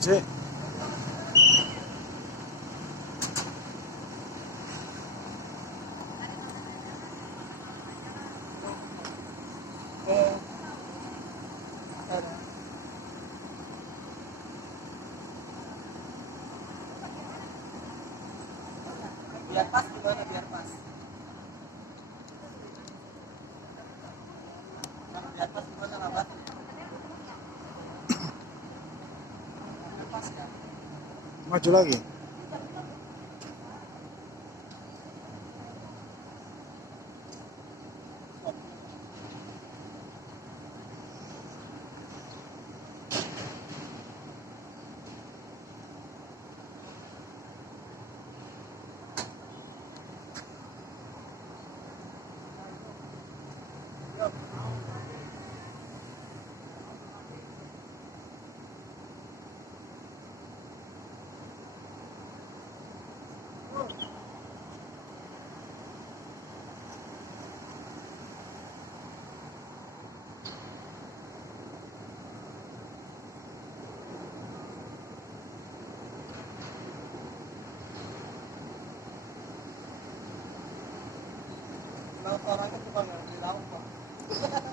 Cek. Biar pas gimana biar pas? Biar pas gimana lah, pas kan? Maju lagi. Laut orangnya cuma nggak di laut kok.